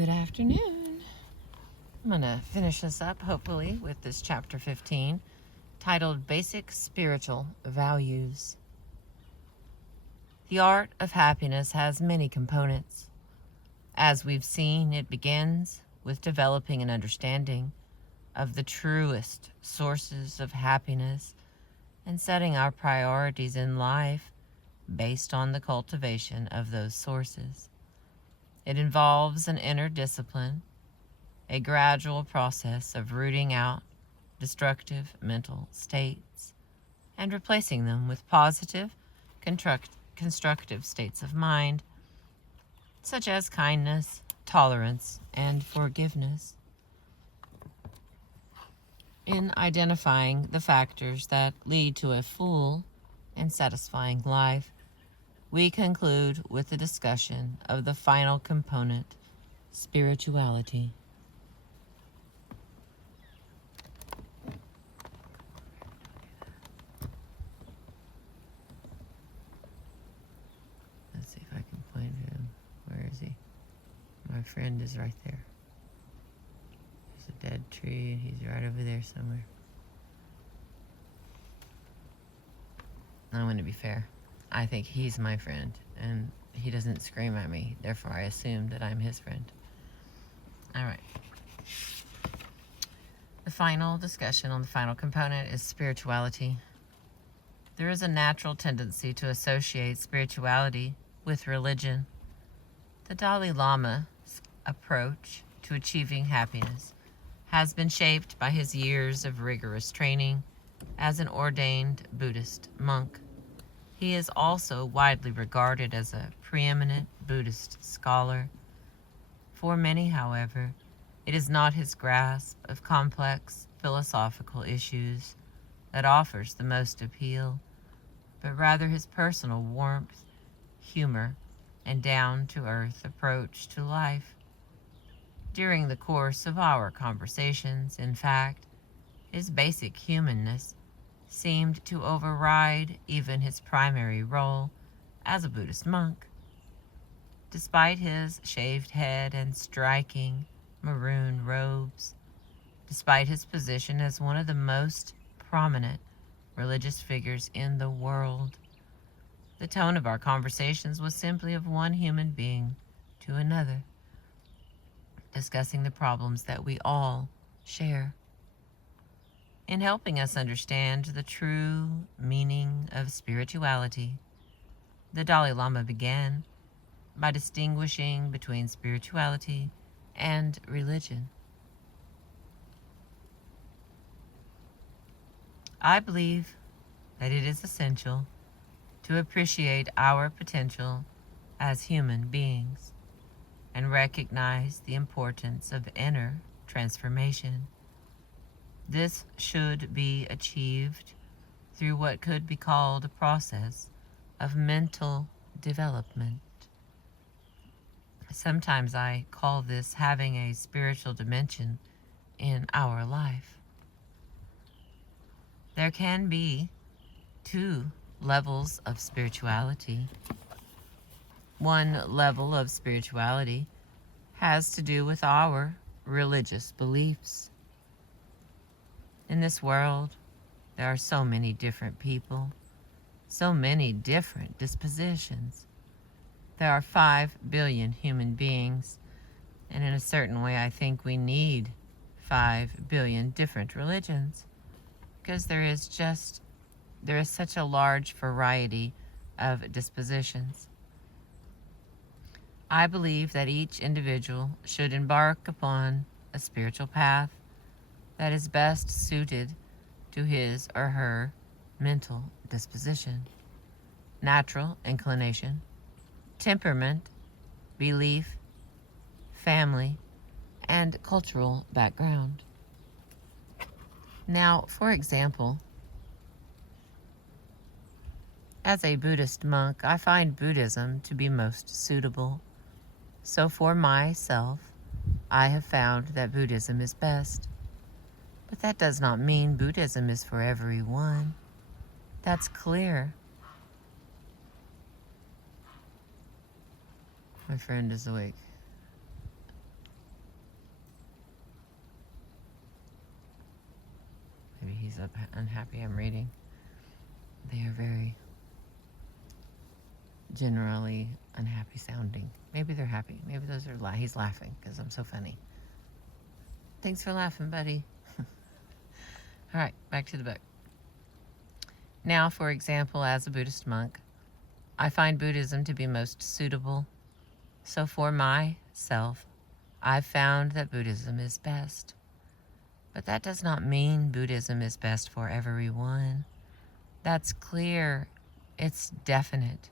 Good afternoon. I'm going to finish this up, hopefully, with this chapter 15, titled Basic Spiritual Values. The art of happiness has many components. As we've seen, it begins with developing an understanding of the truest sources of happiness and setting our priorities in life based on the cultivation of those sources. It involves an inner discipline, a gradual process of rooting out destructive mental states and replacing them with positive, constructive states of mind, such as kindness, tolerance, and forgiveness. In identifying the factors that lead to a full and satisfying life, we conclude with the discussion of the final component, spirituality. Let's see if I can find him. Where is he? My friend is right there. There's a dead tree, and he's right over there somewhere. I'm going to be fair. I think he's my friend, and he doesn't scream at me. Therefore, I assume that I'm his friend. All right. The final discussion on the final component is spirituality. There is a natural tendency to associate spirituality with religion. The Dalai Lama's approach to achieving happiness has been shaped by his years of rigorous training as an ordained Buddhist monk. He is also widely regarded as a preeminent Buddhist scholar. For many, however, it is not his grasp of complex philosophical issues that offers the most appeal, but rather his personal warmth, humor, and down-to-earth approach to life. During the course of our conversations, in fact, his basic humanness seemed to override even his primary role as a Buddhist monk. Despite his shaved head and striking maroon robes, despite his position as one of the most prominent religious figures in the world, the tone of our conversations was simply of one human being to another, discussing the problems that we all share. In helping us understand the true meaning of spirituality, the Dalai Lama began by distinguishing between spirituality and religion. I believe that it is essential to appreciate our potential as human beings and recognize the importance of inner transformation. This should be achieved through what could be called a process of mental development. Sometimes I call this having a spiritual dimension in our life. There can be two levels of spirituality. One level of spirituality has to do with our religious beliefs. In this world, there are so many different people, so many different dispositions. There are 5 billion human beings, and in a certain way, I think we need 5 billion different religions, because there is such a large variety of dispositions. I believe that each individual should embark upon a spiritual path that is best suited to his or her mental disposition, natural inclination, temperament, belief, family, and cultural background. Now, for example, as a Buddhist monk, I find Buddhism to be most suitable. So for myself, I have found that Buddhism is best. But that does not mean Buddhism is for everyone. That's clear. My friend is awake. of unhappy I'm reading. They are very generally unhappy sounding. Maybe they're happy. Maybe those are he's laughing because I'm so funny. Thanks for laughing, buddy. All right, back to the book. Now, for example, as a Buddhist monk, I find Buddhism to be most suitable. So for myself, I've found that Buddhism is best. But that does not mean Buddhism is best for everyone. That's clear. It's definite.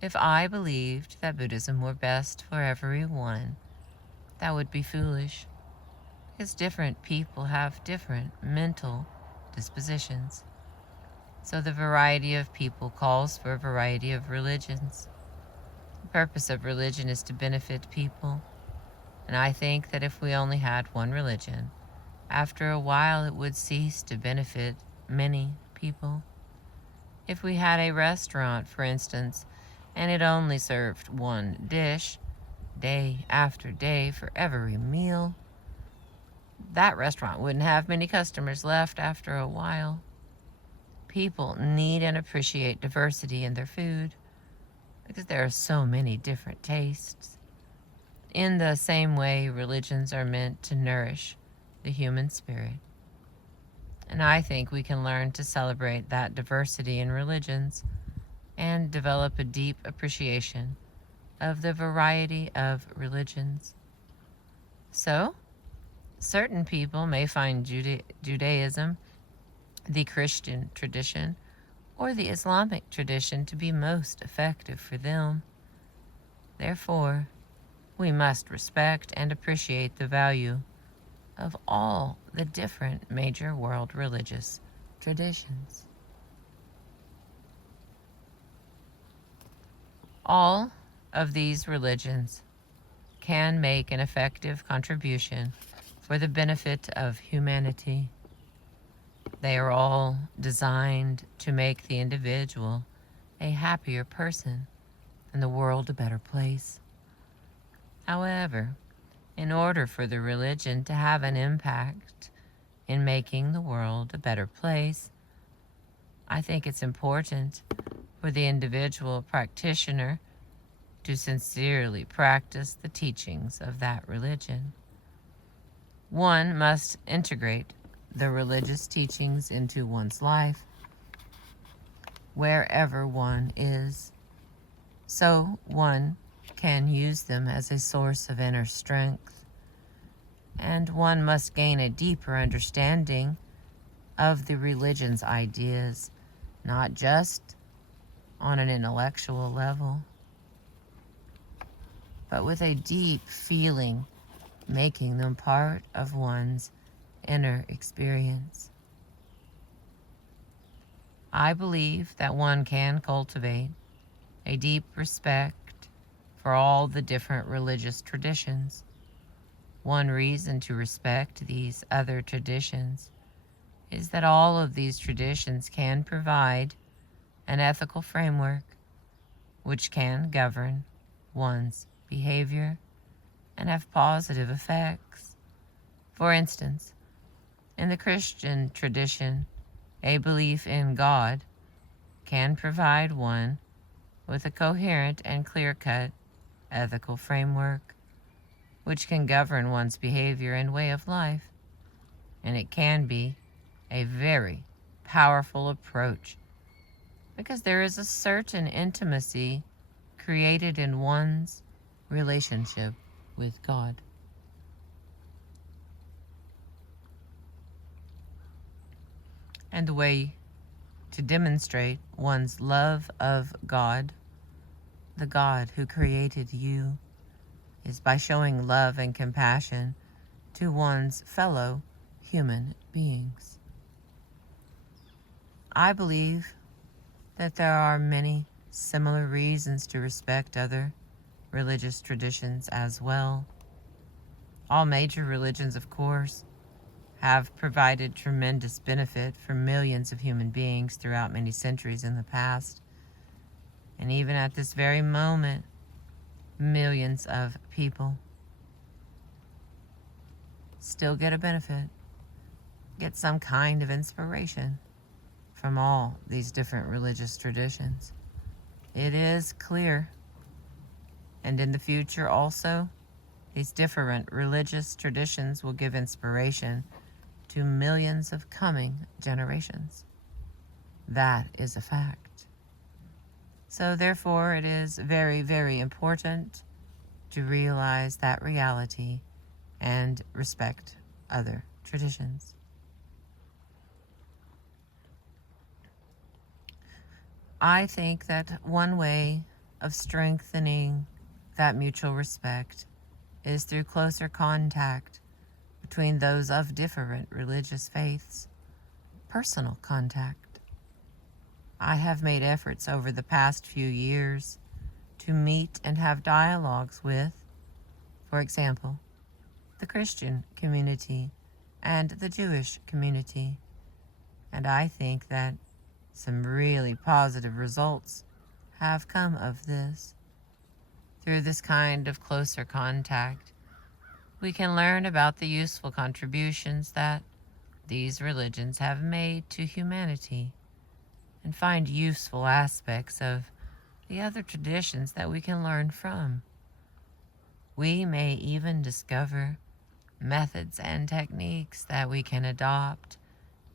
If I believed that Buddhism were best for everyone, that would be foolish. Because different people have different mental dispositions. So the variety of people calls for a variety of religions. The purpose of religion is to benefit people. And I think that if we only had one religion, after a while it would cease to benefit many people. If we had a restaurant, for instance, and it only served one dish, day after day for every meal, that restaurant wouldn't have many customers left after a while. People need and appreciate diversity in their food because there are so many different tastes. In the same way, religions are meant to nourish the human spirit. And I think we can learn to celebrate that diversity in religions and develop a deep appreciation of the variety of religions. So, certain people may find Judaism, the Christian tradition, or the Islamic tradition to be most effective for them. Therefore, we must respect and appreciate the value of all the different major world religious traditions. All of these religions can make an effective contribution for the benefit of humanity. They are all designed to make the individual a happier person and the world a better place. However, in order for the religion to have an impact in making the world a better place, I think it's important for the individual practitioner to sincerely practice the teachings of that religion. One must integrate the religious teachings into one's life, wherever one is, so one can use them as a source of inner strength, and one must gain a deeper understanding of the religion's ideas, not just on an intellectual level, but with a deep feeling, making them part of one's inner experience. I believe that one can cultivate a deep respect for all the different religious traditions. One reason to respect these other traditions is that all of these traditions can provide an ethical framework which can govern one's behavior and have positive effects. For instance, in the Christian tradition, a belief in God can provide one with a coherent and clear-cut ethical framework which can govern one's behavior and way of life. And it can be a very powerful approach because there is a certain intimacy created in one's relationship with God. And the way to demonstrate one's love of God, the God who created you, is by showing love and compassion to one's fellow human beings. I believe that there are many similar reasons to respect other religious traditions as well. All major religions, of course, have provided tremendous benefit for millions of human beings throughout many centuries in the past. And even at this very moment, millions of people still get a benefit get some kind of inspiration from all these different religious traditions. It is clear, and in the future also, these different religious traditions will give inspiration to millions of coming generations. That is a fact. So therefore, it is very, very important to realize that reality and respect other traditions. I think that one way of strengthening that mutual respect is through closer contact between those of different religious faiths, personal contact. I have made efforts over the past few years to meet and have dialogues with, for example, the Christian community and the Jewish community, and I think that some really positive results have come of this. Through this kind of closer contact, we can learn about the useful contributions that these religions have made to humanity and find useful aspects of the other traditions that we can learn from. We may even discover methods and techniques that we can adopt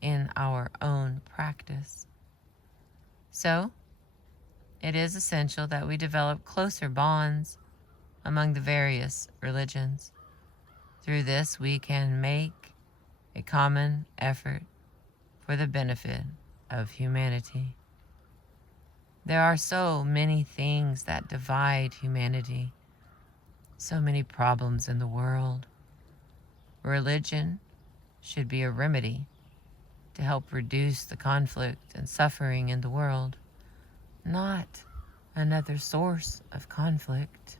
in our own practice. So, it is essential that we develop closer bonds among the various religions. Through this, we can make a common effort for the benefit of humanity. There are so many things that divide humanity, so many problems in the world. Religion should be a remedy to help reduce the conflict and suffering in the world, not another source of conflict.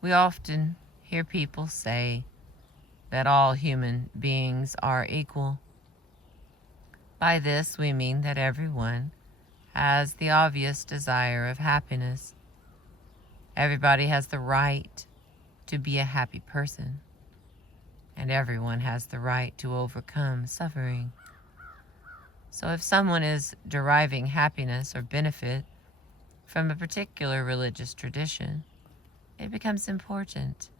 We often hear people say that all human beings are equal. By this, we mean that everyone has the obvious desire of happiness. Everybody has the right to be a happy person, and everyone has the right to overcome suffering. So if someone is deriving happiness or benefit from a particular religious tradition, it becomes important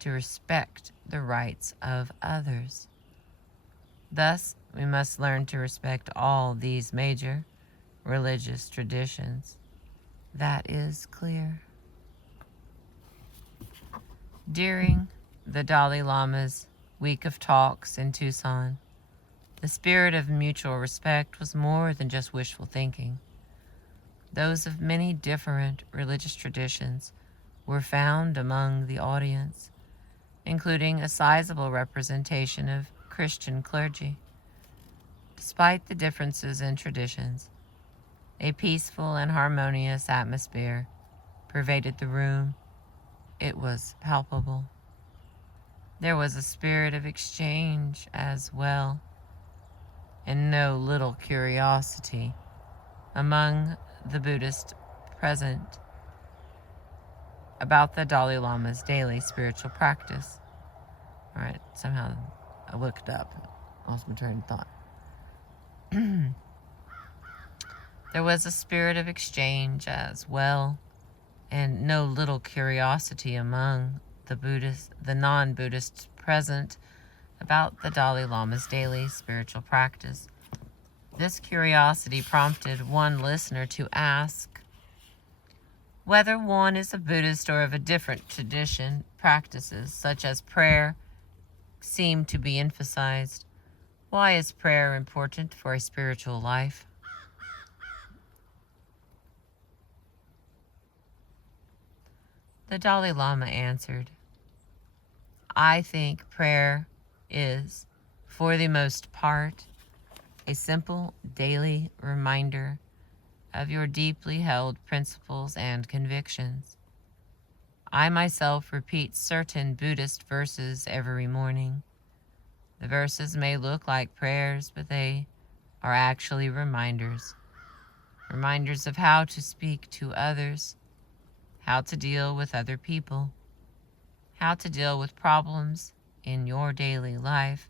to respect the rights of others. Thus, we must learn to respect all these major religious traditions. That is clear. During the Dalai Lama's week of talks in Tucson, the spirit of mutual respect was more than just wishful thinking. Those of many different religious traditions were found among the audience, including a sizable representation of Christian clergy. Despite the differences in traditions, a peaceful and harmonious atmosphere pervaded the room. It was palpable. There was a spirit of exchange as well, and no little curiosity among the Buddhists present about the Dalai Lama's daily spiritual practice. All right, somehow I looked up, lost my train of thought. There was a spirit of exchange as well, and no little curiosity among the non-Buddhists present about the Dalai Lama's daily spiritual practice. This curiosity prompted one listener to ask whether one is a Buddhist or of a different tradition. Practices such as prayer seem to be emphasized. Why is prayer important for a spiritual life? The Dalai Lama answered, I think prayer is, for the most part, a simple daily reminder of your deeply held principles and convictions. I myself repeat certain Buddhist verses every morning. The verses may look like prayers, but they are actually reminders. Reminders of how to speak to others, how to deal with other people, how to deal with problems in your daily life,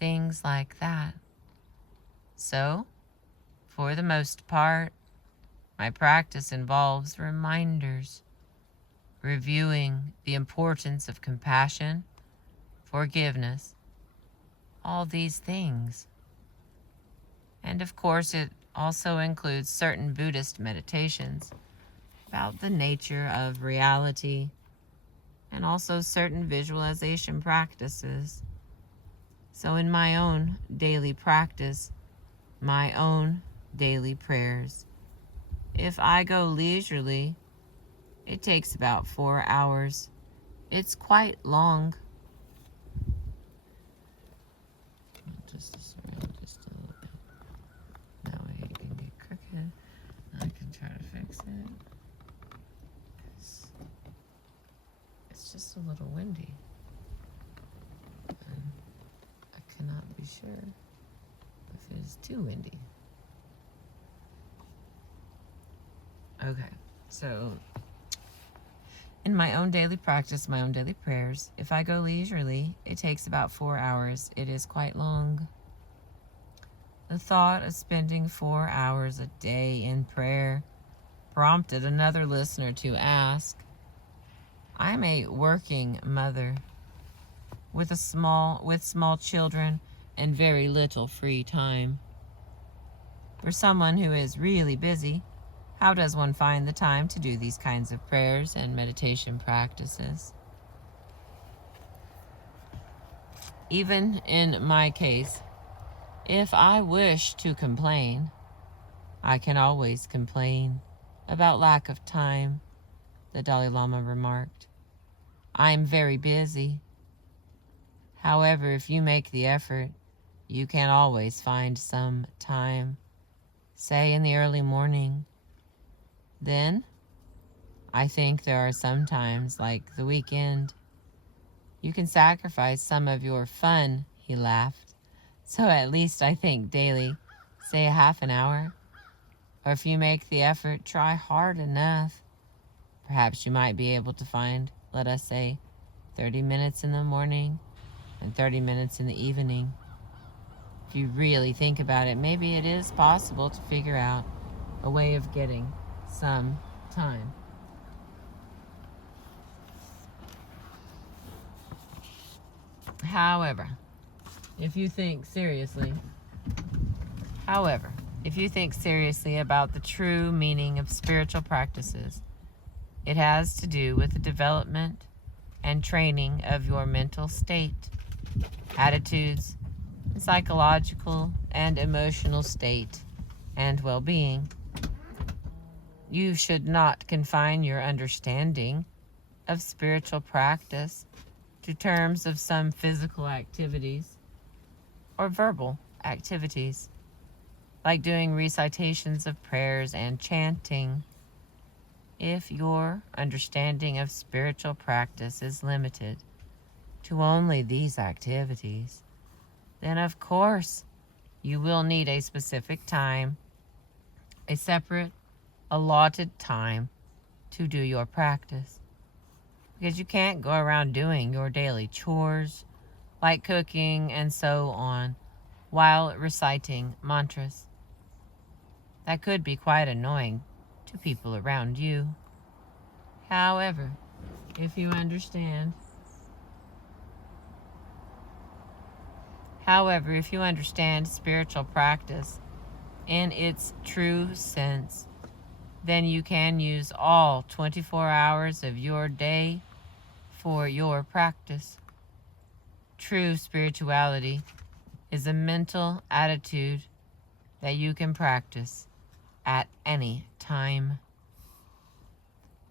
things like that. So, for the most part, my practice involves reminders, reviewing the importance of compassion, forgiveness, all these things. And of course, it also includes certain Buddhist meditations about the nature of reality, and also certain visualization practices. So in my own daily practice, my own daily prayers, if I go leisurely, it takes about 4 hours. It's quite long. Just around just a little bit. That way it can get crooked. I can try to fix it. It's just a little windy. And I cannot be sure if it is too windy. Okay, so in my own daily practice, my own daily prayers, if I go leisurely, it takes about 4 hours. It is quite long. The thought of spending 4 hours a day in prayer prompted another listener to ask, I'm a working mother with small children and very little free time. For someone who is really busy, how does one find the time to do these kinds of prayers and meditation practices? Even in my case, if I wish to complain, I can always complain about lack of time, the Dalai Lama remarked. I'm very busy. However, if you make the effort, you can always find some time, say in the early morning. Then, I think there are some times, like the weekend, you can sacrifice some of your fun, he laughed. So at least I think daily, say a half an hour. Or if you make the effort, try hard enough. Perhaps you might be able to find, let us say, 30 minutes in the morning and 30 minutes in the evening. If you really think about it, maybe it is possible to figure out a way of getting some time. However, if you think seriously about the true meaning of spiritual practices, it has to do with the development and training of your mental state, attitudes, psychological and emotional state, and well-being. You should not confine your understanding of spiritual practice to terms of some physical activities or verbal activities, like doing recitations of prayers and chanting. If your understanding of spiritual practice is limited to only these activities, then of course you will need a specific time, a separate, allotted time to do your practice. Because you can't go around doing your daily chores, like cooking and so on, while reciting mantras. That could be quite annoying to people around you. However, if you understand spiritual practice in its true sense, then you can use all 24 hours of your day for your practice. True spirituality is a mental attitude that you can practice at any time.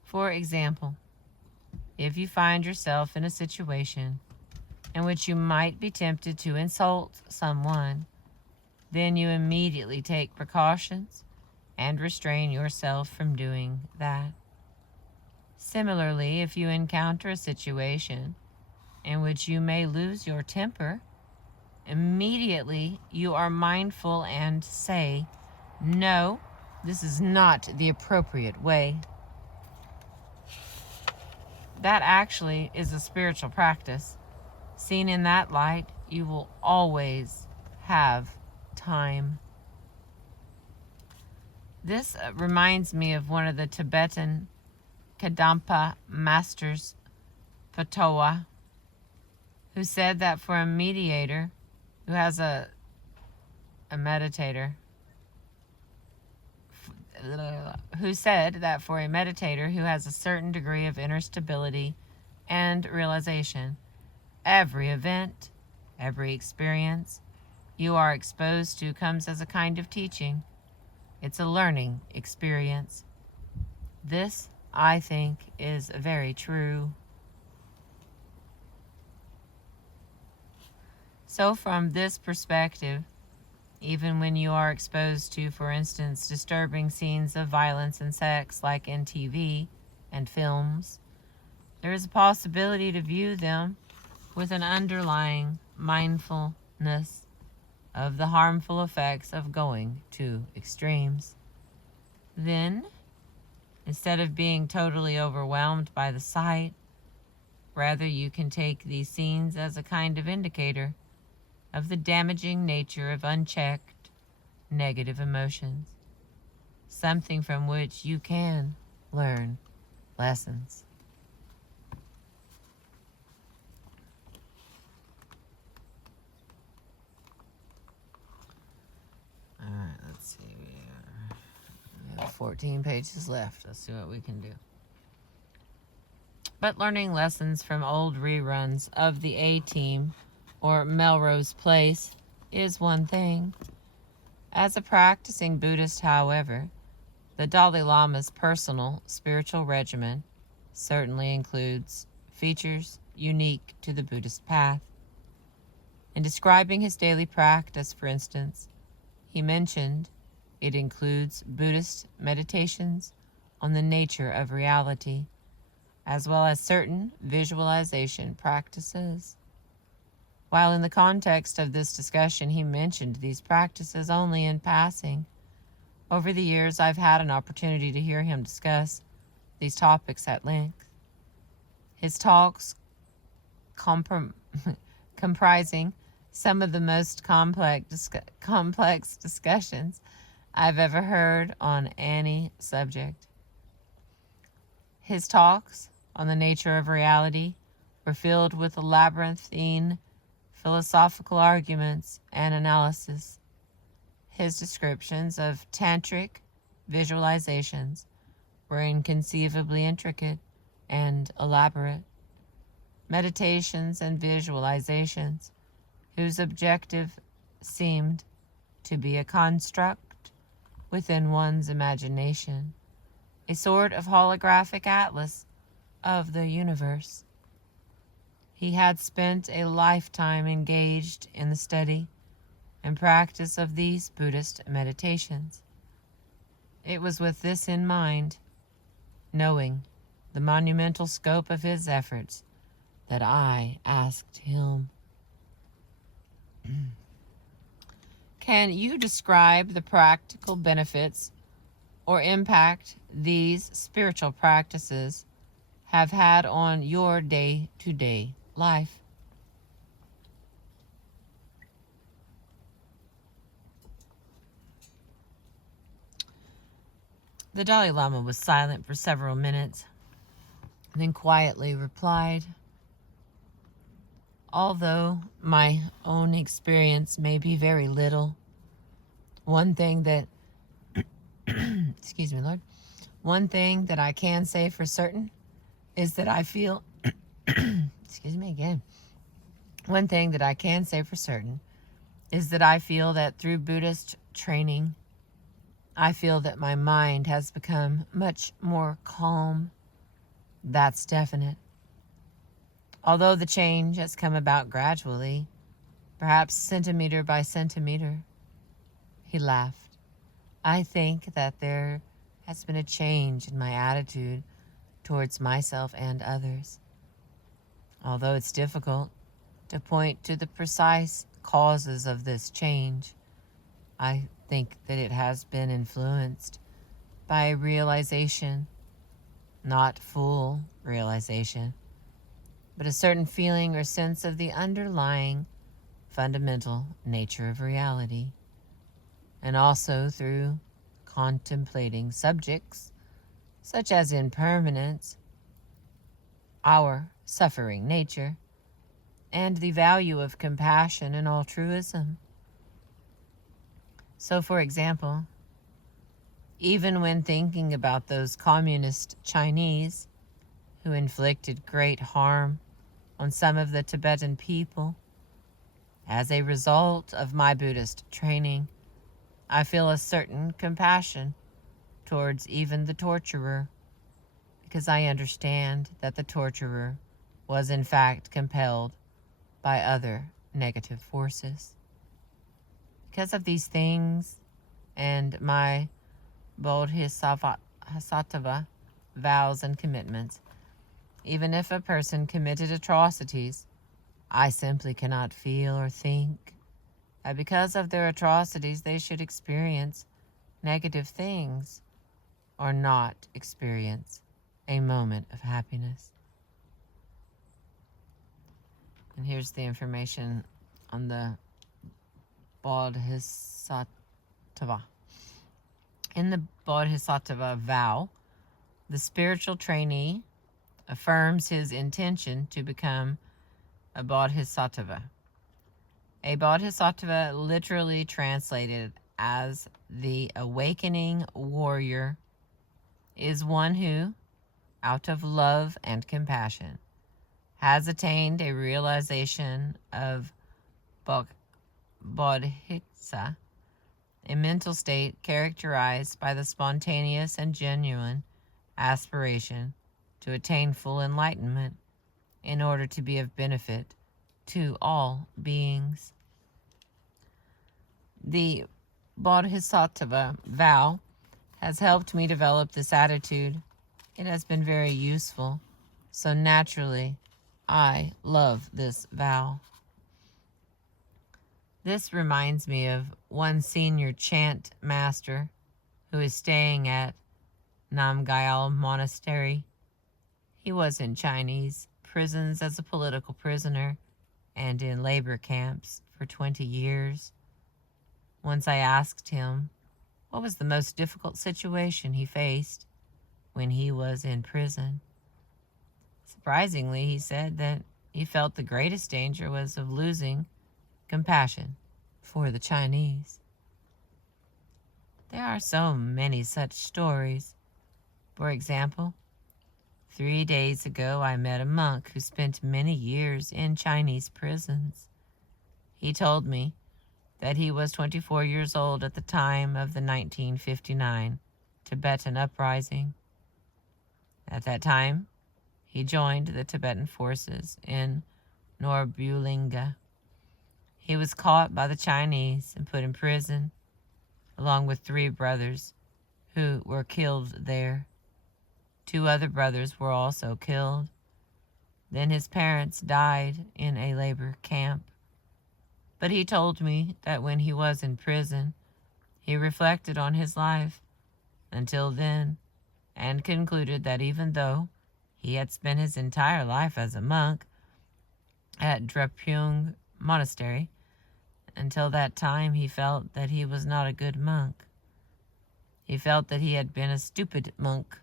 For example, if you find yourself in a situation in which you might be tempted to insult someone, then you immediately take precautions and restrain yourself from doing that. Similarly, if you encounter a situation in which you may lose your temper, immediately you are mindful and say, no, this is not the appropriate way. That actually is a spiritual practice. Seen in that light, you will always have time. This reminds me of one of the Tibetan Kadampa masters, Patoa, who said that for a meditator who has a meditator, who said that for a meditator who has a certain degree of inner stability and realization, every event, every experience you are exposed to comes as a kind of teaching. It's a learning experience. This, I think, is very true. So from this perspective, even when you are exposed to, for instance, disturbing scenes of violence and sex like in TV and films, there is a possibility to view them with an underlying mindfulness of the harmful effects of going to extremes. Then, instead of being totally overwhelmed by the sight, rather you can take these scenes as a kind of indicator of the damaging nature of unchecked negative emotions, something from which you can learn lessons. All right, let's see. We have 14 pages left. Let's see what we can do. But learning lessons from old reruns of the A-Team or Melrose Place is one thing. As a practicing Buddhist, however, the Dalai Lama's personal spiritual regimen certainly includes features unique to the Buddhist path. In describing his daily practice, for instance, he mentioned it includes Buddhist meditations on the nature of reality, as well as certain visualization practices. While in the context of this discussion he mentioned these practices only in passing, over the years I've had an opportunity to hear him discuss these topics at length. His talks, comprising some of the most complex discussions I've ever heard on any subject. His talks on the nature of reality were filled with labyrinthine philosophical arguments and analysis. His descriptions of tantric visualizations were inconceivably intricate and elaborate. Meditations and visualizations whose objective seemed to be a construct within one's imagination, a sort of holographic atlas of the universe. He had spent a lifetime engaged in the study and practice of these Buddhist meditations. It was with this in mind, knowing the monumental scope of his efforts, that I asked him, can you describe the practical benefits or impact these spiritual practices have had on your day-to-day life? The Dalai Lama was silent for several minutes, then quietly replied, although my own experience may be very little, one thing that excuse me, Lord, one thing that I can say for certain is that I feel excuse me again. One thing that I can say for certain is that I feel that through Buddhist training, I feel that my mind has become much more calm. That's definite. Although the change has come about gradually, perhaps centimeter by centimeter. He laughed. I think that there has been a change in my attitude towards myself and others. Although it's difficult to point to the precise causes of this change, I think that it has been influenced by realization, not full realization, but a certain feeling or sense of the underlying fundamental nature of reality, and also through contemplating subjects such as impermanence, our suffering nature, and the value of compassion and altruism. So, for example, even when thinking about those communist Chinese who inflicted great harm on some of the Tibetan people, as a result of my Buddhist training, I feel a certain compassion towards even the torturer, because I understand that the torturer was in fact compelled by other negative forces. Because of these things and my bodhisattva vows and commitments, even if a person committed atrocities, I simply cannot feel or think that because of their atrocities they should experience negative things or not experience a moment of happiness. And here's the information on the Bodhisattva. In the Bodhisattva vow, the spiritual trainee affirms his intention to become a Bodhisattva. A Bodhisattva, literally translated as the awakening warrior, is one who, out of love and compassion, has attained a realization of bodhicitta, a mental state characterized by the spontaneous and genuine aspiration to attain full enlightenment in order to be of benefit to all beings. The Bodhisattva vow has helped me develop this attitude. It has been very useful, so naturally, I love this vow. This reminds me of one senior chant master who is staying at Namgyal Monastery. He was in Chinese prisons as a political prisoner and in labor camps for 20 years. Once I asked him what was the most difficult situation he faced when he was in prison. Surprisingly, he said that he felt the greatest danger was of losing compassion for the Chinese. There are so many such stories. For example, 3 days ago I met a monk who spent many years in Chinese prisons. He told me that he was 24 years old at the time of the 1959 Tibetan uprising. At that time, he joined the Tibetan forces in Norbulingga. He was caught by the Chinese and put in prison, along with 3 brothers who were killed there. 2 other brothers were also killed. Then his parents died in a labor camp. But he told me that when he was in prison, he reflected on his life until then and concluded that even though he had spent his entire life as a monk at Drepung Monastery, until that time he felt that he was not a good monk. He felt that he had been a stupid monk.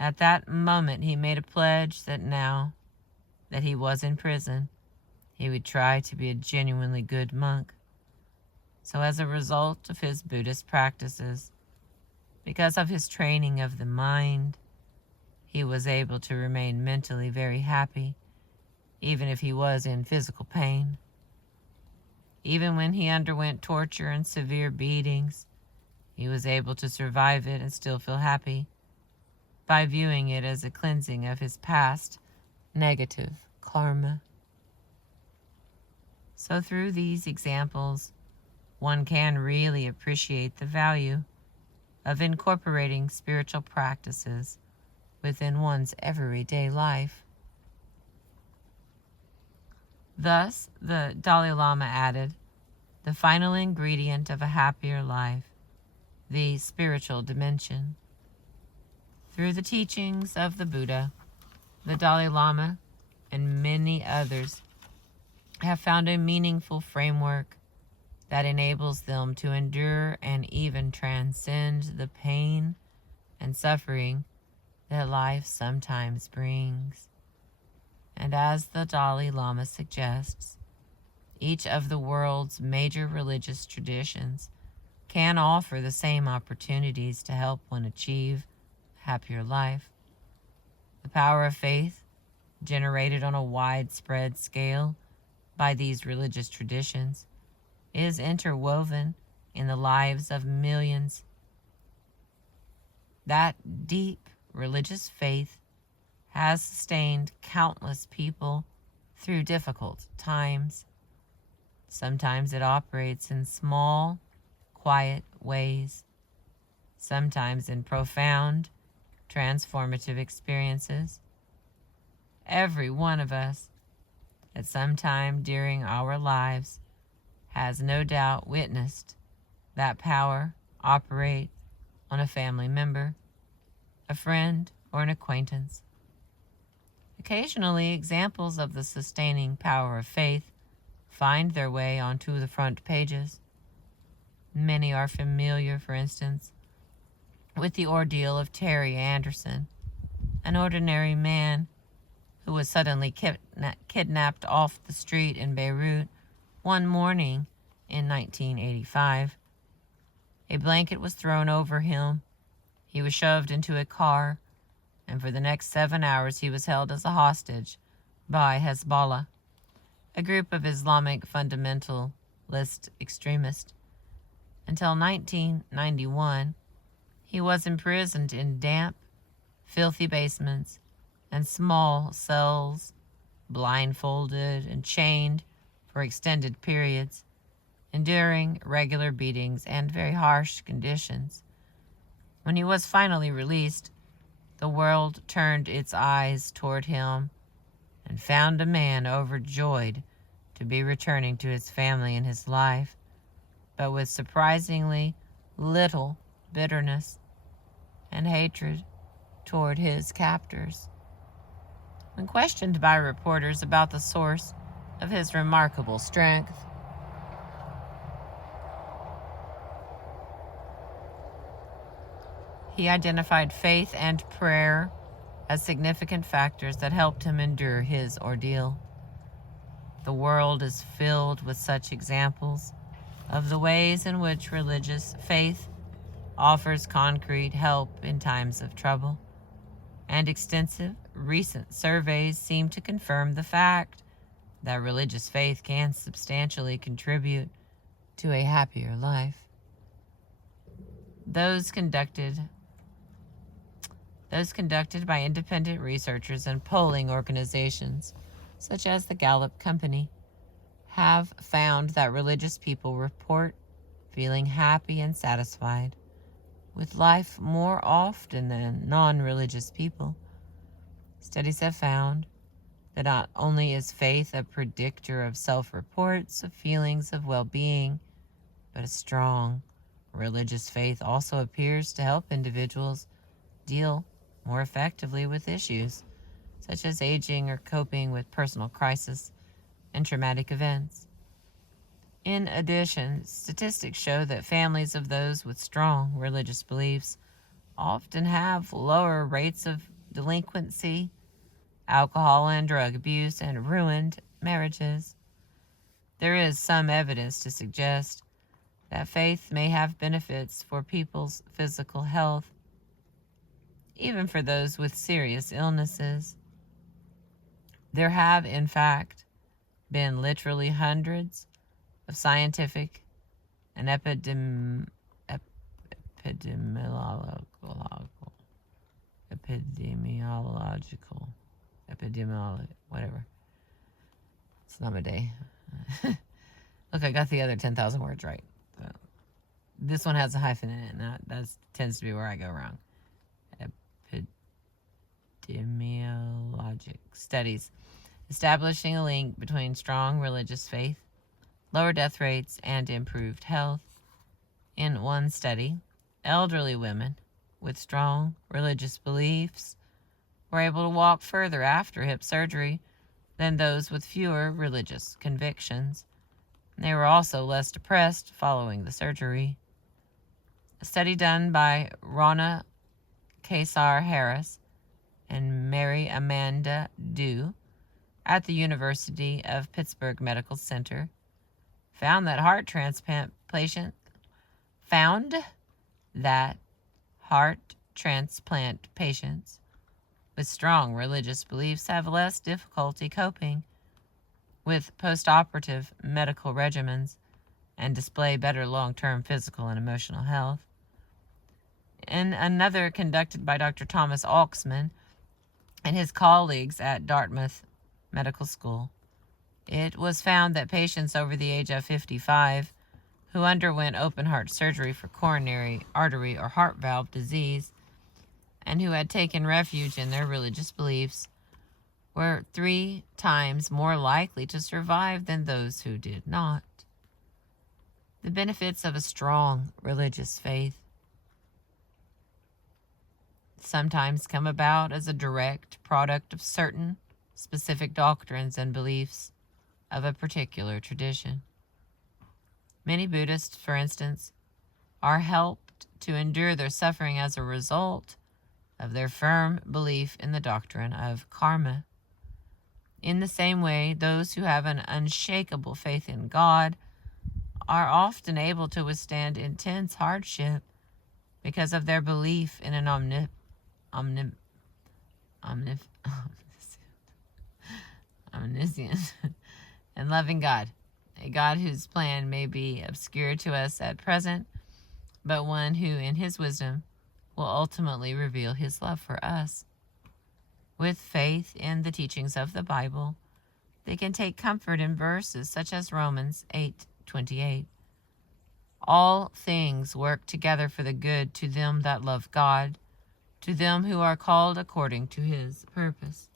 At that moment he made a pledge that now that he was in prison, he would try to be a genuinely good monk. So as a result of his Buddhist practices, because of his training of the mind, he was able to remain mentally very happy, even if he was in physical pain. Even when he underwent torture and severe beatings, he was able to survive it and still feel happy by viewing it as a cleansing of his past negative karma. So through these examples, one can really appreciate the value of incorporating spiritual practices within one's everyday life. Thus, the Dalai Lama added, the final ingredient of a happier life, the spiritual dimension. Through the teachings of the Buddha, the Dalai Lama and many others have found a meaningful framework that enables them to endure and even transcend the pain and suffering that life sometimes brings. And as the Dalai Lama suggests, each of the world's major religious traditions can offer the same opportunities to help one achieve a happier life. The power of faith, generated on a widespread scale by these religious traditions, is interwoven in the lives of millions. That deep religious faith has sustained countless people through difficult times. Sometimes it operates in small, quiet ways, sometimes in profound, transformative experiences. Every one of us, at some time during our lives, has no doubt witnessed that power operate on a family member, a friend, or an acquaintance. Occasionally, examples of the sustaining power of faith find their way onto the front pages. Many are familiar, for instance, with the ordeal of Terry Anderson, an ordinary man who was suddenly kidnapped off the street in Beirut one morning in 1985. A blanket was thrown over him. He was shoved into a car, and for the next 7 hours he was held as a hostage by Hezbollah, a group of Islamic fundamentalist extremists. Until 1991, he was imprisoned in damp, filthy basements and small cells, blindfolded and chained for extended periods, enduring regular beatings and very harsh conditions. When he was finally released, the world turned its eyes toward him and found a man overjoyed to be returning to his family and his life, but with surprisingly little bitterness and hatred toward his captors. When questioned by reporters about the source of his remarkable strength, he identified faith and prayer as significant factors that helped him endure his ordeal. The world is filled with such examples of the ways in which religious faith offers concrete help in times of trouble, and extensive recent surveys seem to confirm the fact that religious faith can substantially contribute to a happier life. Those conducted by independent researchers and polling organizations, such as the Gallup Company, have found that religious people report feeling happy and satisfied with life more often than non-religious people. Studies have found that not only is faith a predictor of self-reports of feelings of well-being, but a strong religious faith also appears to help individuals deal more effectively with issues such as aging or coping with personal crisis and traumatic events. In addition, statistics show that families of those with strong religious beliefs often have lower rates of delinquency, alcohol and drug abuse, and ruined marriages. There is some evidence to suggest that faith may have benefits for people's physical health, even for those with serious illnesses. There have, in fact, been literally hundreds of scientific and epidemiological, whatever. It's not my day. Look, I got the other 10,000 words right. So, this one has a hyphen in it, and that tends to be where I go wrong. Epidemiologic studies establishing a link between strong religious faith, lower death rates, and improved health. In one study, elderly women with strong religious beliefs were able to walk further after hip surgery than those with fewer religious convictions. They were also less depressed following the surgery. A study done by Rona Kaysar-Harris and Mary Amanda Dew at the University of Pittsburgh Medical Center found that heart transplant patients with strong religious beliefs have less difficulty coping with postoperative medical regimens and display better long-term physical and emotional health. In another conducted by Dr. Thomas Alksman and his colleagues at Dartmouth Medical School, it was found that patients over the age of 55 who underwent open-heart surgery for coronary artery or heart valve disease and who had taken refuge in their religious beliefs were 3 times more likely to survive than those who did not. The benefits of a strong religious faith sometimes come about as a direct product of certain specific doctrines and beliefs of a particular tradition. Many Buddhists, for instance, are helped to endure their suffering as a result of their firm belief in the doctrine of karma. In the same way, those who have an unshakable faith in God are often able to withstand intense hardship because of their belief in an omniscient and loving God, a God whose plan may be obscure to us at present, but one who, in his wisdom, will ultimately reveal his love for us. With faith in the teachings of the Bible, they can take comfort in verses such as Romans 8:28. All things work together for the good to them that love God, to them who are called according to his purpose.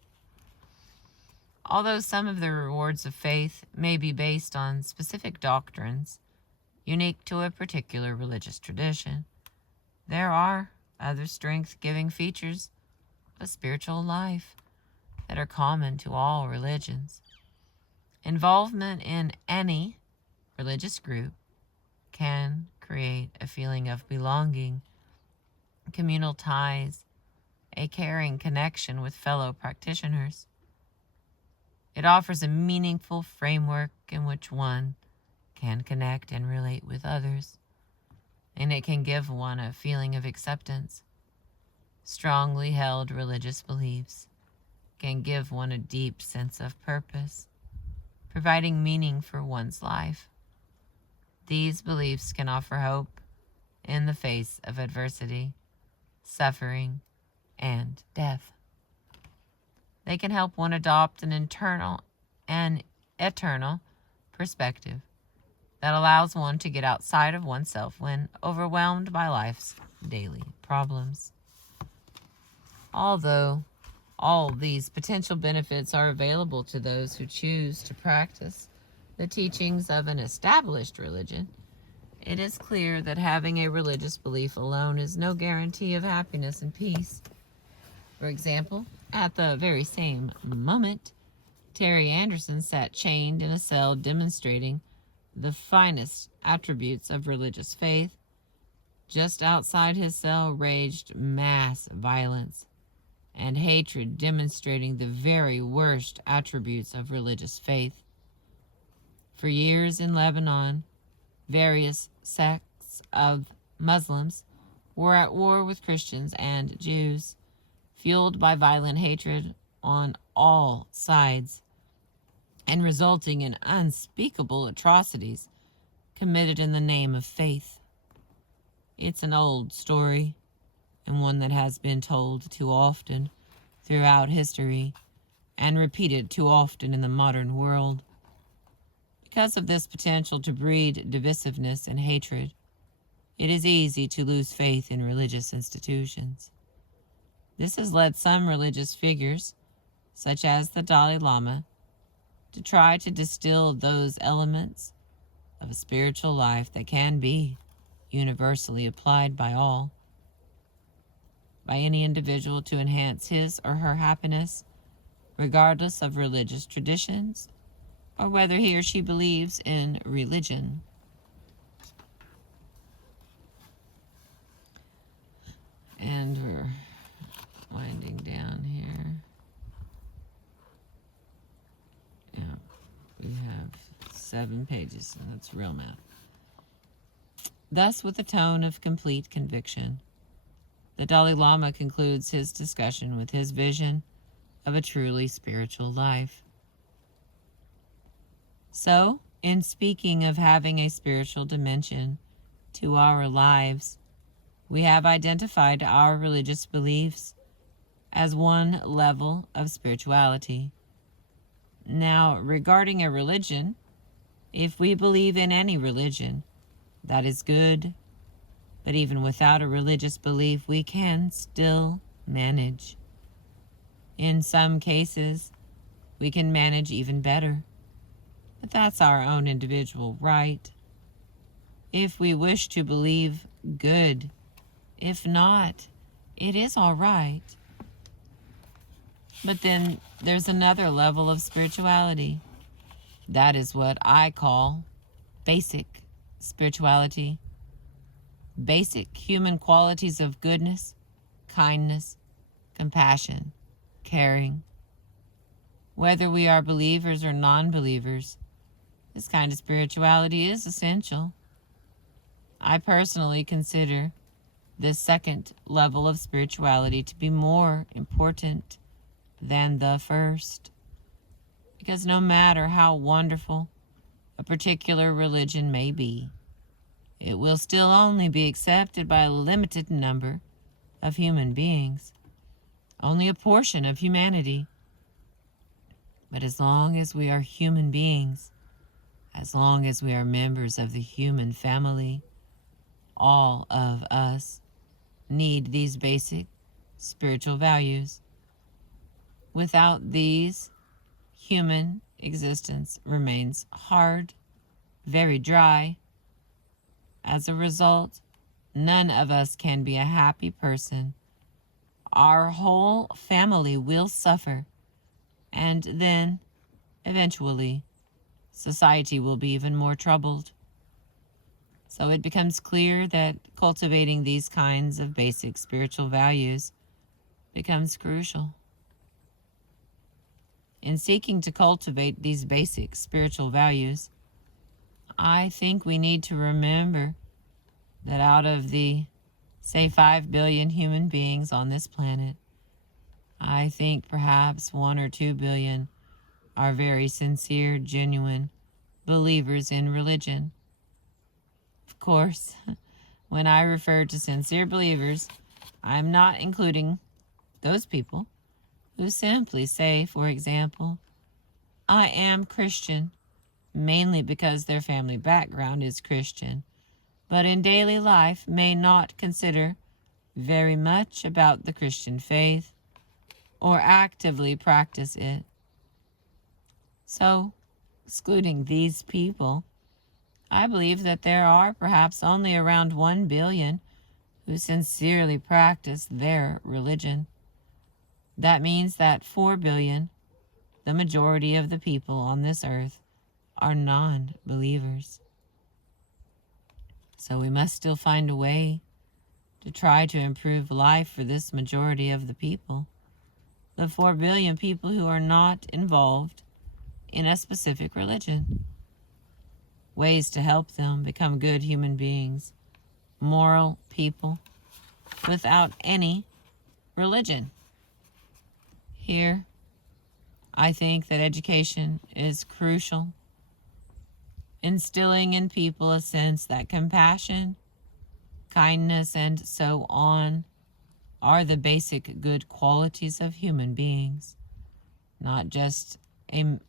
Although some of the rewards of faith may be based on specific doctrines unique to a particular religious tradition, there are other strength-giving features of a spiritual life that are common to all religions. Involvement in any religious group can create a feeling of belonging, communal ties, a caring connection with fellow practitioners. It offers a meaningful framework in which one can connect and relate with others, and it can give one a feeling of acceptance. Strongly held religious beliefs can give one a deep sense of purpose, providing meaning for one's life. These beliefs can offer hope in the face of adversity, suffering, and death. They can help one adopt an eternal perspective that allows one to get outside of oneself when overwhelmed by life's daily problems. Although all these potential benefits are available to those who choose to practice the teachings of an established religion, it is clear that having a religious belief alone is no guarantee of happiness and peace. For example, at the very same moment, Terry Anderson sat chained in a cell demonstrating the finest attributes of religious faith. Just outside his cell raged mass violence and hatred, demonstrating the very worst attributes of religious faith. For years in Lebanon, various sects of Muslims were at war with Christians and Jews, fueled by violent hatred on all sides, and resulting in unspeakable atrocities committed in the name of faith. It's an old story, and one that has been told too often throughout history, and repeated too often in the modern world. Because of this potential to breed divisiveness and hatred, it is easy to lose faith in religious institutions. This has led some religious figures, such as the Dalai Lama, to try to distill those elements of a spiritual life that can be universally applied by any individual to enhance his or her happiness regardless of religious traditions or whether he or she believes in religion. And we're winding down here. Yeah, we have 7 pages, and that's real math. Thus, with a tone of complete conviction, the Dalai Lama concludes his discussion with his vision of a truly spiritual life. So, in speaking of having a spiritual dimension to our lives, we have identified our religious beliefs as one level of spirituality. Now, regarding a religion, if we believe in any religion, that is good, but even without a religious belief, we can still manage. In some cases, we can manage even better, but that's our own individual right. If we wish to believe, good. If not, it is all right. But then there's another level of spirituality. That is what I call basic spirituality. Basic human qualities of goodness, kindness, compassion, caring. Whether we are believers or non-believers, this kind of spirituality is essential. I personally consider this second level of spirituality to be more important than the first, because no matter how wonderful a particular religion may be, it will still only be accepted by a limited number of human beings, only a portion of humanity. But as long as we are human beings, as long as we are members of the human family, all of us need these basic spiritual values. Without these, human existence remains hard, very dry. As a result, none of us can be a happy person. Our whole family will suffer, and then, eventually, society will be even more troubled. So it becomes clear that cultivating these kinds of basic spiritual values becomes crucial. In seeking to cultivate these basic spiritual values, I think we need to remember that out of the, say, 5 billion human beings on this planet, I think perhaps 1 or 2 billion are very sincere, genuine believers in religion. Of course, when I refer to sincere believers, I'm not including those people who simply say, for example, I am Christian, mainly because their family background is Christian, but in daily life may not consider very much about the Christian faith or actively practice it. So, excluding these people, I believe that there are perhaps only around 1 billion who sincerely practice their religion. That means that 4 billion, the majority of the people on this earth, are non-believers. So we must still find a way to try to improve life for this majority of the people, the 4 billion people who are not involved in a specific religion. Ways to help them become good human beings, moral people, without any religion. Here, I think that education is crucial, instilling in people a sense that compassion, kindness, and so on are the basic good qualities of human beings, not just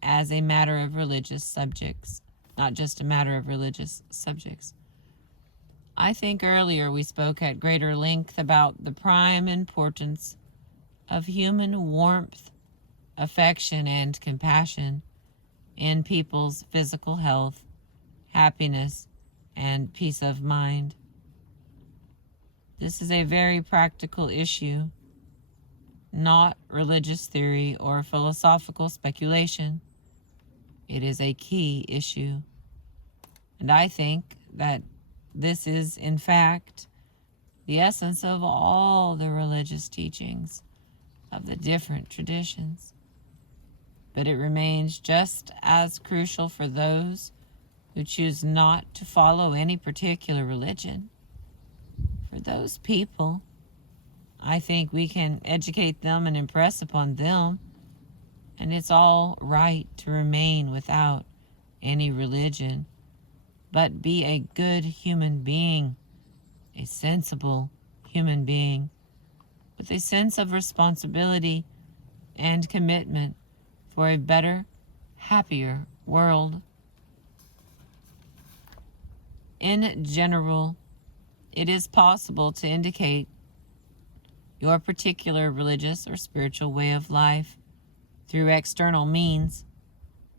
as a matter of religious subjects. Not just a matter of religious subjects. I think earlier we spoke at greater length about the prime importance of human warmth, affection, and compassion in people's physical health, happiness, and peace of mind. This is a very practical issue. not religious theory or philosophical speculation. It is a key issue. And I think that this is, in fact, the essence of all the religious teachings of the different traditions. But it remains just as crucial for those who choose not to follow any particular religion. For those people, I think we can educate them and impress upon them, and it's all right to remain without any religion, but be a good human being, a sensible human being, with a sense of responsibility and commitment for a better, happier world. In general, it is possible to indicate your particular religious or spiritual way of life through external means,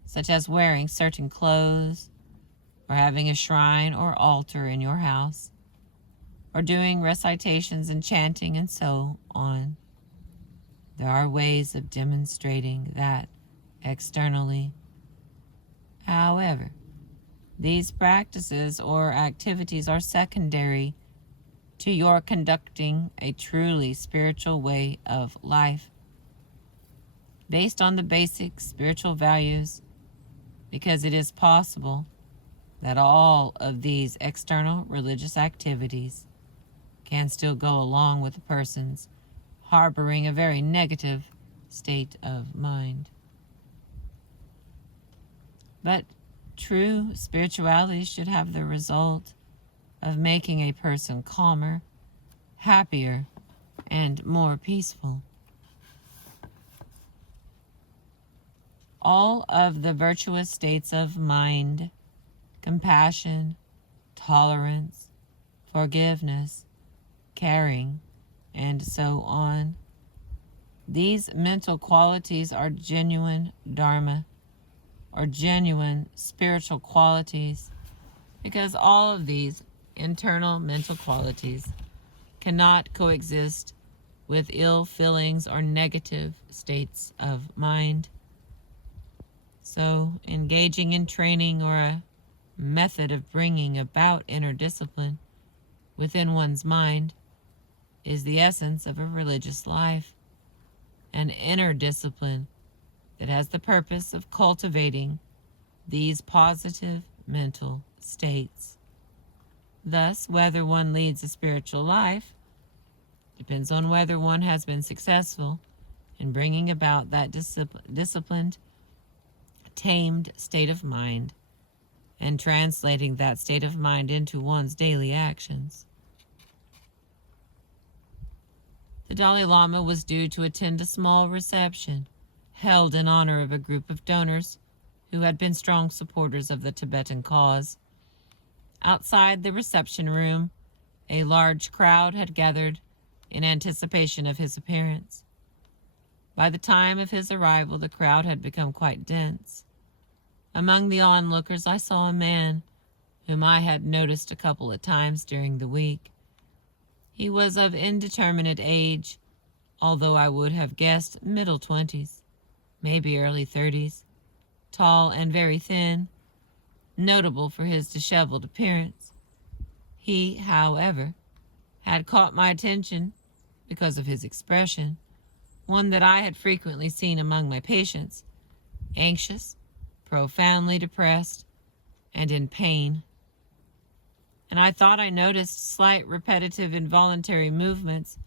such as wearing certain clothes, or having a shrine or altar in your house, or doing recitations and chanting and so on. There are ways of demonstrating that externally. However, these practices or activities are secondary to your conducting a truly spiritual way of life, based on the basic spiritual values, because it is possible that all of these external religious activities can still go along with a person's harboring a very negative state of mind. But true spirituality should have the result of making a person calmer, happier, and more peaceful. All of the virtuous states of mind, compassion, tolerance, forgiveness, caring, and so on, these mental qualities are genuine Dharma, or genuine spiritual qualities, because all of these internal mental qualities cannot coexist with ill feelings or negative states of mind. So, engaging in training or a method of bringing about inner discipline within one's mind is the essence of a religious life, an inner discipline that has the purpose of cultivating these positive mental states. Thus, whether one leads a spiritual life depends on whether one has been successful in bringing about that disciplined, tamed state of mind and translating that state of mind into one's daily actions. The Dalai Lama was due to attend a small reception held in honor of a group of donors who had been strong supporters of the Tibetan cause. Outside the reception room, a large crowd had gathered in anticipation of his appearance. By the time of his arrival, the crowd had become quite dense. Among the onlookers, I saw a man whom I had noticed a couple of times during the week. He was of indeterminate age, although I would have guessed middle 20s, maybe early 30s, tall and very thin, notable for his disheveled appearance. He, however, had caught my attention because of his expression, one that I had frequently seen among my patients, anxious, profoundly depressed, and in pain. And I thought I noticed slight repetitive involuntary movements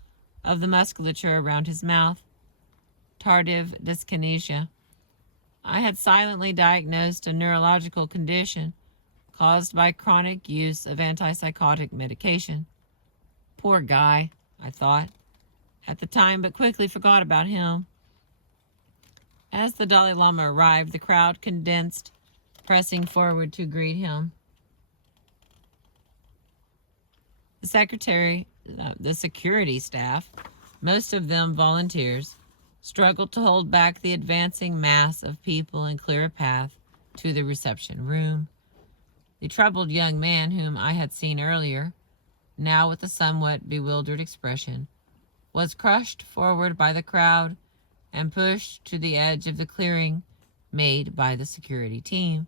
of the musculature around his mouth, tardive dyskinesia. I had silently diagnosed a neurological condition caused by chronic use of antipsychotic medication. Poor guy, I thought at the time, but quickly forgot about him. As the Dalai Lama arrived, the crowd condensed, pressing forward to greet him. The security staff, most of them volunteers, struggled to hold back the advancing mass of people and clear a path to the reception room. The troubled young man whom I had seen earlier, now with a somewhat bewildered expression, was crushed forward by the crowd and pushed to the edge of the clearing made by the security team.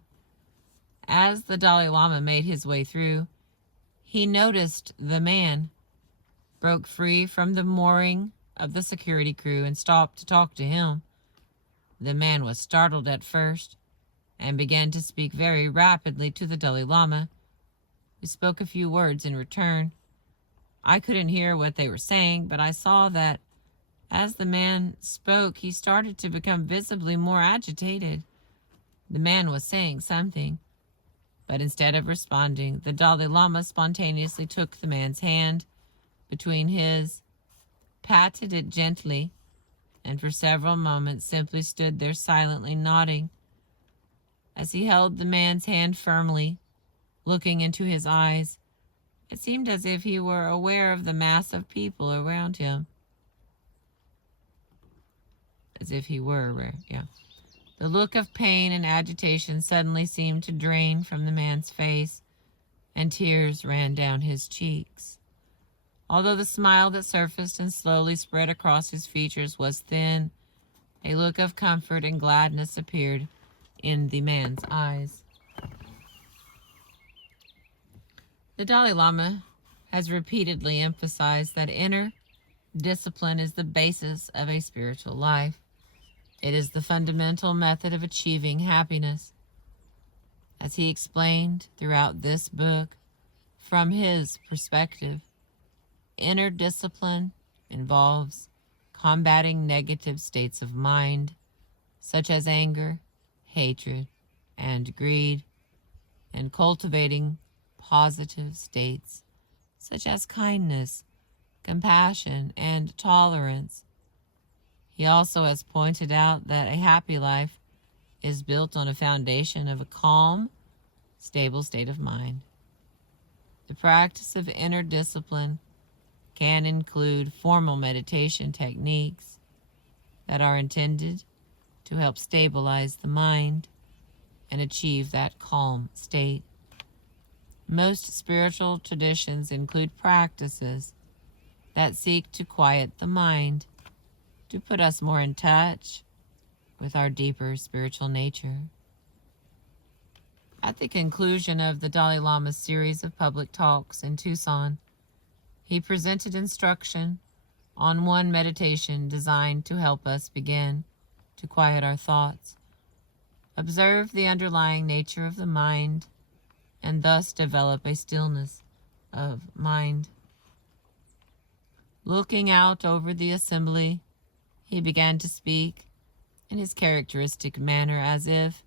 As the Dalai Lama made his way through, he noticed the man, broke free from the mooring of the security crew, and stopped to talk to him. The man was startled at first and began to speak very rapidly to the Dalai Lama, who spoke a few words in return. I couldn't hear what they were saying, but I saw that as the man spoke, he started to become visibly more agitated. The man was saying something, but instead of responding, the Dalai Lama spontaneously took the man's hand between his, patted it gently, and for several moments simply stood there silently nodding. As he held the man's hand firmly, looking into his eyes, it seemed as if he were aware of the mass of people around him. As if he were aware, yeah. The look of pain and agitation suddenly seemed to drain from the man's face, and tears ran down his cheeks. Although the smile that surfaced and slowly spread across his features was thin, a look of comfort and gladness appeared in the man's eyes. The Dalai Lama has repeatedly emphasized that inner discipline is the basis of a spiritual life. It is the fundamental method of achieving happiness. As he explained throughout this book, from his perspective, inner discipline involves combating negative states of mind, such as anger, hatred, and greed, and cultivating positive states, such as kindness, compassion, and tolerance. He also has pointed out that a happy life is built on a foundation of a calm, stable state of mind. The practice of inner discipline can include formal meditation techniques that are intended to help stabilize the mind and achieve that calm state. Most spiritual traditions include practices that seek to quiet the mind, to put us more in touch with our deeper spiritual nature. At the conclusion of the Dalai Lama's series of public talks in Tucson, he presented instruction on one meditation designed to help us begin to quiet our thoughts, observe the underlying nature of the mind, and thus develop a stillness of mind. Looking out over the assembly, he began to speak in his characteristic manner, as if,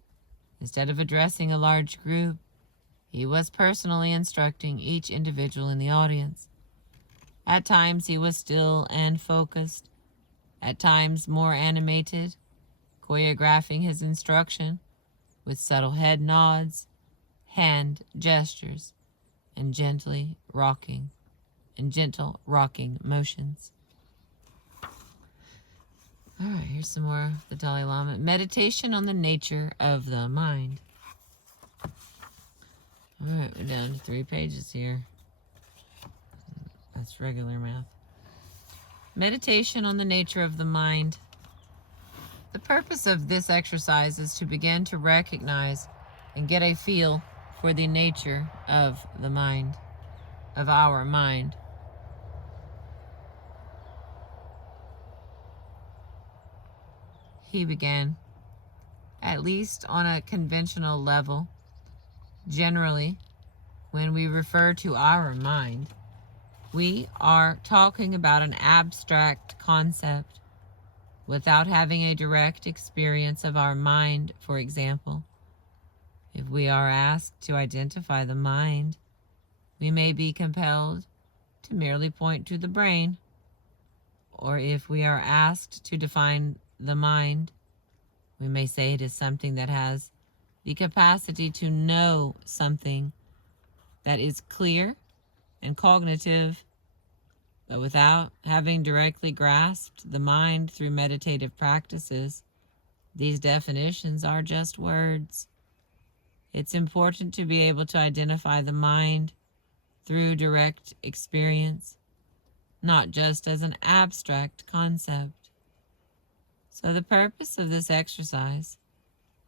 instead of addressing a large group, he was personally instructing each individual in the audience. At times he was still and focused, at times more animated, choreographing his instruction with subtle head nods, hand gestures, and gentle rocking motions. All right, here's some more of the Dalai Lama. Meditation on the nature of the mind. All right, we're down to 3 pages here. That's regular math. Meditation on the nature of the mind. The purpose of this exercise is to begin to recognize and get a feel for the nature of the mind, of our mind. He began, at least on a conventional level. Generally, when we refer to our mind, we are talking about an abstract concept without having a direct experience of our mind. For example, if we are asked to identify the mind, we may be compelled to merely point to the brain. Or if we are asked to define the mind, we may say it is something that has the capacity to know something that is clear and cognitive, but without having directly grasped the mind through meditative practices. These definitions are just words. It's important to be able to identify the mind through direct experience. not just as an abstract concept. So the purpose of this exercise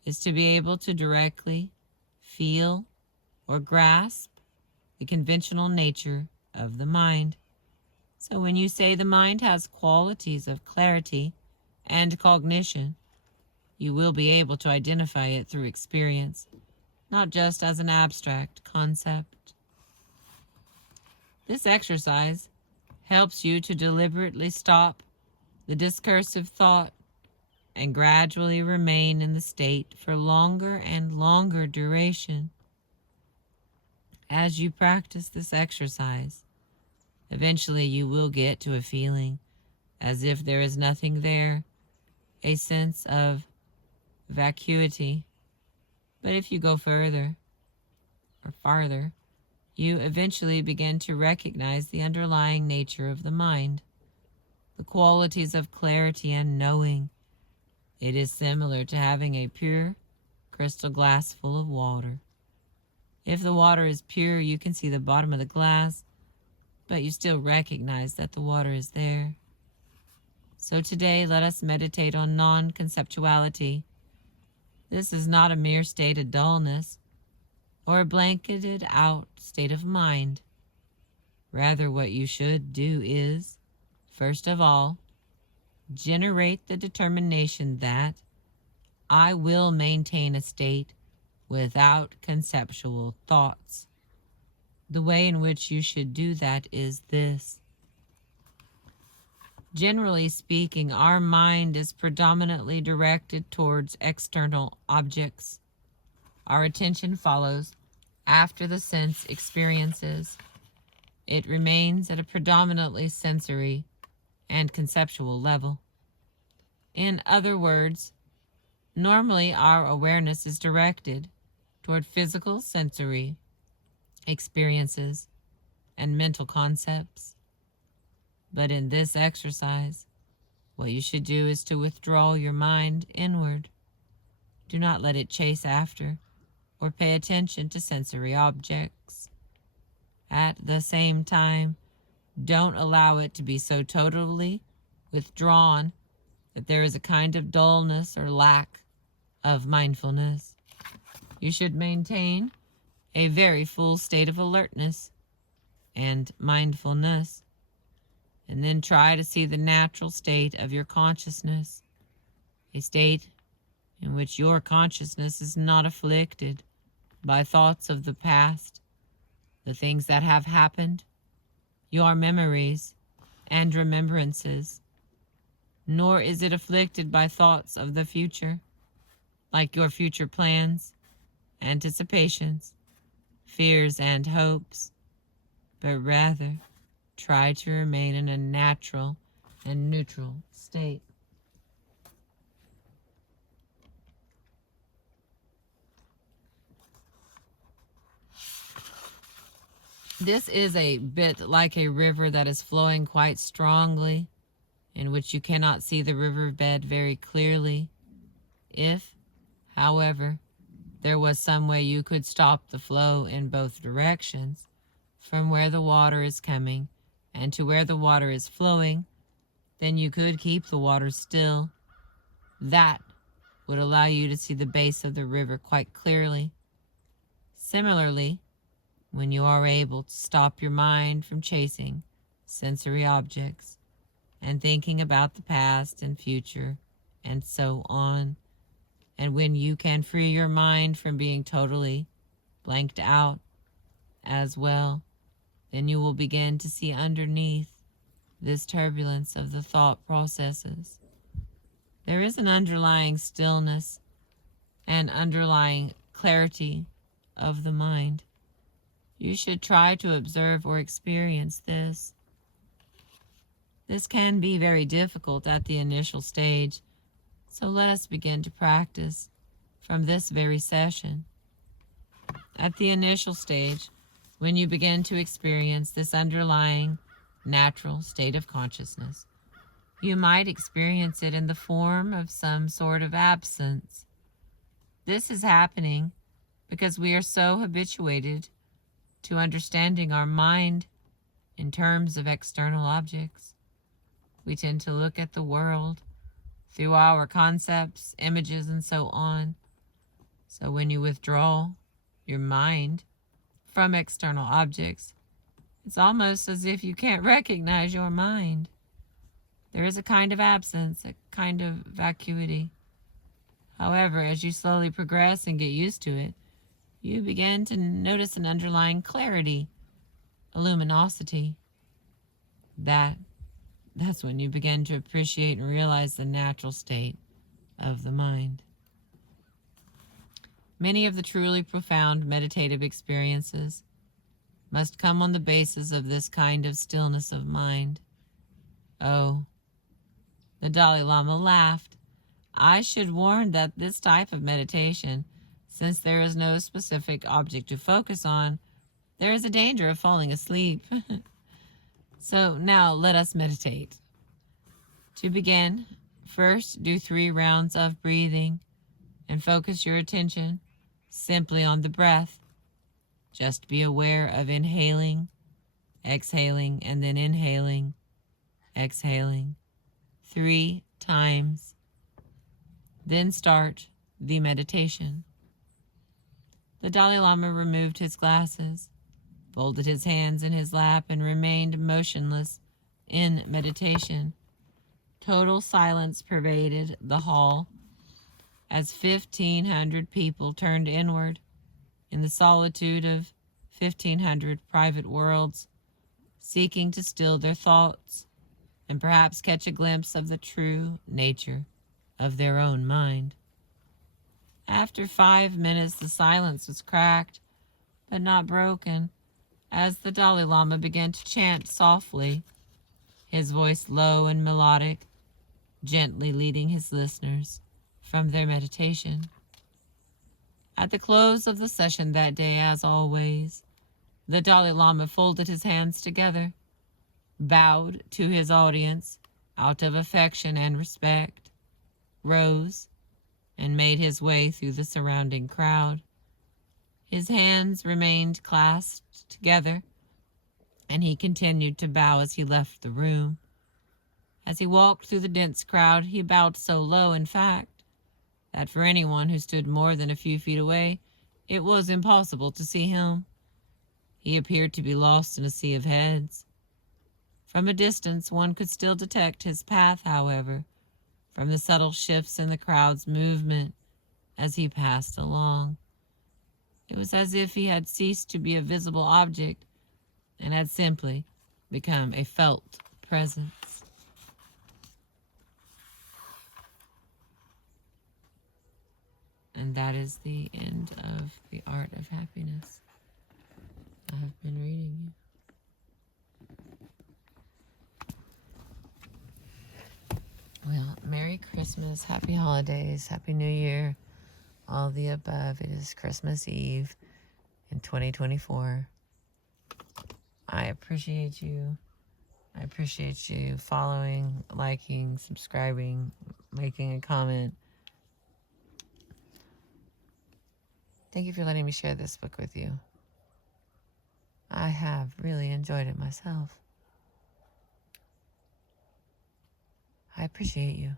is to be able to directly feel or grasp the conventional nature of the mind. So when you say the mind has qualities of clarity and cognition, you will be able to identify it through experience, not just as an abstract concept. This exercise helps you to deliberately stop the discursive thought and gradually remain in the state for longer and longer duration. As you practice this exercise, eventually you will get to a feeling as if there is nothing there, a sense of vacuity. But if you go further or farther, you eventually begin to recognize the underlying nature of the mind, the qualities of clarity and knowing. It is similar to having a pure crystal glass full of water. If the water is pure, you can see the bottom of the glass, but you still recognize that the water is there. So today, let us meditate on non-conceptuality. This is not a mere state of dullness or a blanketed out state of mind. Rather, what you should do is, first of all, generate the determination that I will maintain a state without conceptual thoughts. The way in which you should do that is this. Generally speaking, our mind is predominantly directed towards external objects. Our attention follows after the sense experiences. It remains at a predominantly sensory and conceptual level. In other words, normally our awareness is directed toward physical sensory experiences and mental concepts. But in this exercise, what you should do is to withdraw your mind inward. Do not let it chase after or pay attention to sensory objects. At the same time, don't allow it to be so totally withdrawn that there is a kind of dullness or lack of mindfulness. You should maintain a very full state of alertness and mindfulness, and then try to see the natural state of your consciousness, a state in which your consciousness is not afflicted by thoughts of the past, the things that have happened, your memories and remembrances, nor is it afflicted by thoughts of the future, like your future plans, anticipations, fears, and hopes, but rather try to remain in a natural and neutral state. This is a bit like a river that is flowing quite strongly, in which you cannot see the riverbed very clearly. If, however, there was some way you could stop the flow in both directions, from where the water is coming and to where the water is flowing, then you could keep the water still. That would allow you to see the base of the river quite clearly. Similarly, when you are able to stop your mind from chasing sensory objects and thinking about the past and future and so on, and when you can free your mind from being totally blanked out as well, then you will begin to see underneath this turbulence of the thought processes. There is an underlying stillness and underlying clarity of the mind. You should try to observe or experience this. This can be very difficult at the initial stage, so let us begin to practice from this very session. At the initial stage, when you begin to experience this underlying natural state of consciousness, you might experience it in the form of some sort of absence. This is happening because we are so habituated to understanding our mind in terms of external objects. We tend to look at the world through our concepts, images, and so on. So when you withdraw your mind from external objects, it's almost as if you can't recognize your mind. There is a kind of absence, a kind of vacuity. However, as you slowly progress and get used to it, you begin to notice an underlying clarity, a luminosity. That's when you begin to appreciate and realize the natural state of the mind. Many of the truly profound meditative experiences must come on the basis of this kind of stillness of mind. Oh, the Dalai Lama laughed. I should warn that this type of meditation, since there is no specific object to focus on, there is a danger of falling asleep. So now let us meditate. To begin, first do 3 rounds of breathing and focus your attention simply on the breath. Just be aware of inhaling, exhaling, and then inhaling, exhaling 3 times. Then start the meditation. The Dalai Lama removed his glasses, folded his hands in his lap, and remained motionless in meditation. Total silence pervaded the hall as 1,500 people turned inward in the solitude of 1,500 private worlds, seeking to still their thoughts and perhaps catch a glimpse of the true nature of their own mind. After 5 minutes, the silence was cracked, but not broken, as the Dalai Lama began to chant softly, his voice low and melodic, gently leading his listeners from their meditation. At the close of the session that day, as always, the Dalai Lama folded his hands together, bowed to his audience out of affection and respect, rose, and made his way through the surrounding crowd. His hands remained clasped together, and he continued to bow as he left the room. As he walked through the dense crowd, he bowed so low, in fact, that for anyone who stood more than a few feet away, it was impossible to see him. He appeared to be lost in a sea of heads. From a distance, one could still detect his path, however, from the subtle shifts in the crowd's movement as he passed along. It was as if he had ceased to be a visible object and had simply become a felt presence. And that is the end of The Art of Happiness. I have been reading you. Well, Merry Christmas, Happy Holidays, Happy New Year, all the above. It is Christmas Eve in 2024. I appreciate you. I appreciate you following, liking, subscribing, making a comment. Thank you for letting me share this book with you. I have really enjoyed it myself. I appreciate you.